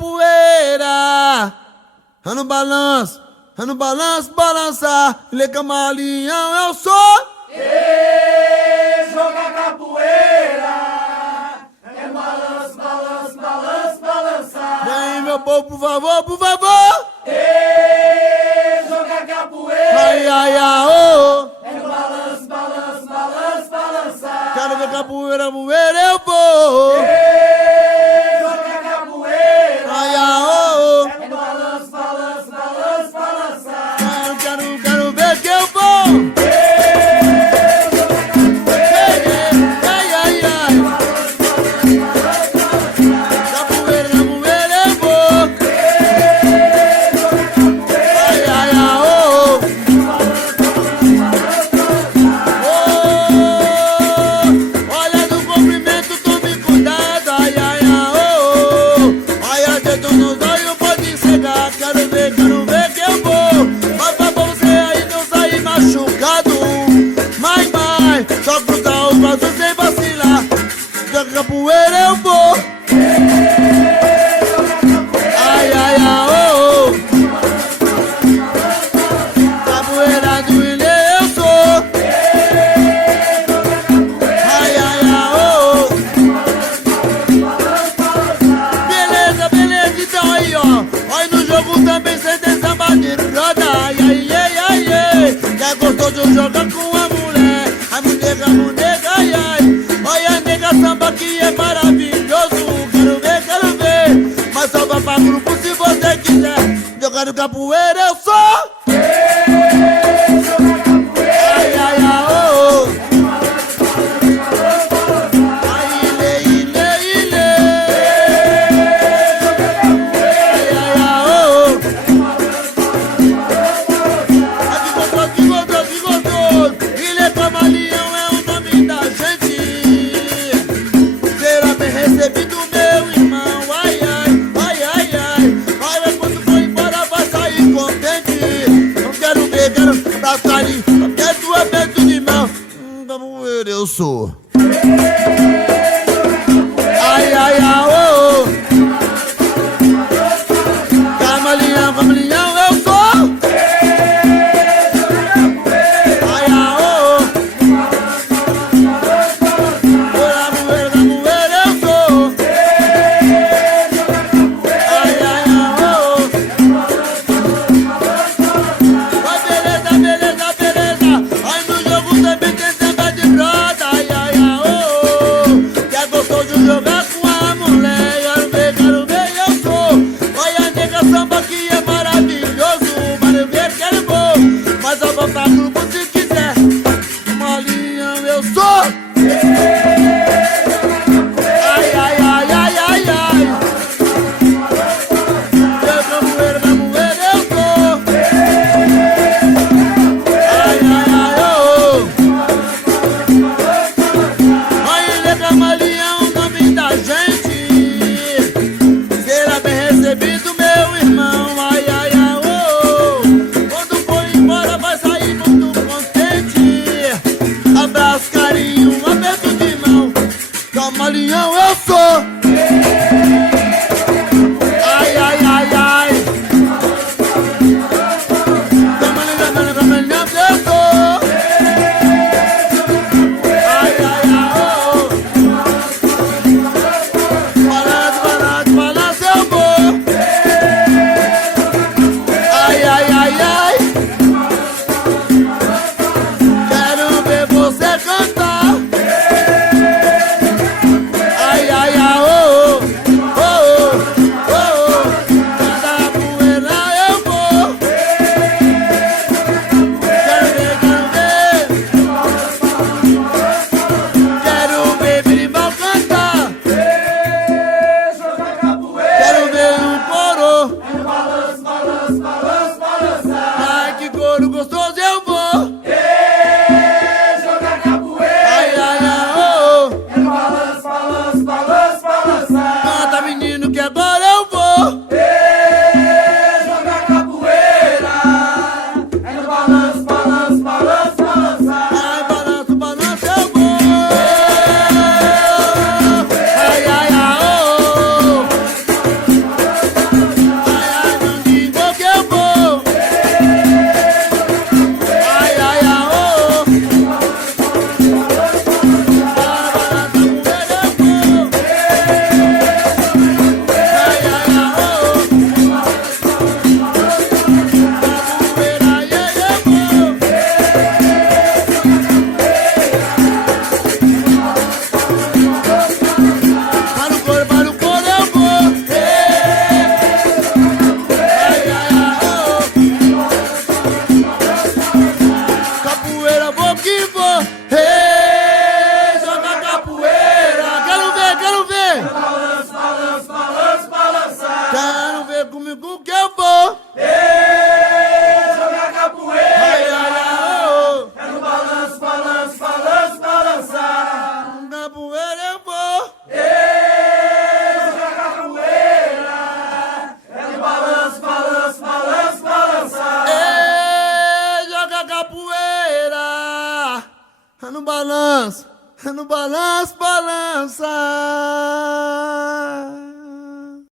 capoeira. No balanço, balança. Ele é camaleão, eu sou. Joga capoeira. É balanço, balanço, balanço, balança. Vem, meu povo, por favor, por favor. Joga capoeira. Ai, ai, ai, oh. É no balanço, balanço, balanço, balança. Quero ver capoeira, poeira, eu vou. Joga capoeira. Ai, ai, oh. É no balanço, balanço, balanço, balança. Quero ver que eu vou. Ai, ai, ai. Capoeira, eu vou. Ai, ai, ai, oh. Oh, olha no comprimento, tome cuidado. Ai, ai, ai, oh. Olha dedo nos olhos, pode cegar. Quero ver que eu vou. Mas pra você aí não sair machucado. Vai, só cruzar os braços sem vacilar. Joga capoeira, eu vou. Ai, ai, ai, oh. Capoeira do Ilê, eu sou. Ai, ai, ai, oh. Beleza, beleza, então aí, ó. Olha no jogo também cê tem samba de roda. Ai, ai, ai, ai, ai. Quer gostoso jogar com a mulher. A mulher, ai, ai. Olha, nega, samba que é maravilhoso. Quero ver. Mas só vai pra grupo se você quiser. Jogando capoeira, eu sou. Ai, ai, ai, oh. Ai, ilê, ilê, ilê. Ai, ai, ai, oh. Que gostoso. Ilê Camaleão é o nome da gente. Será bem recebido, meu irmão. Ai, ai, ai, ai, ai. Olha, quando for embora vai sair contente. Não quero no balanço, balança.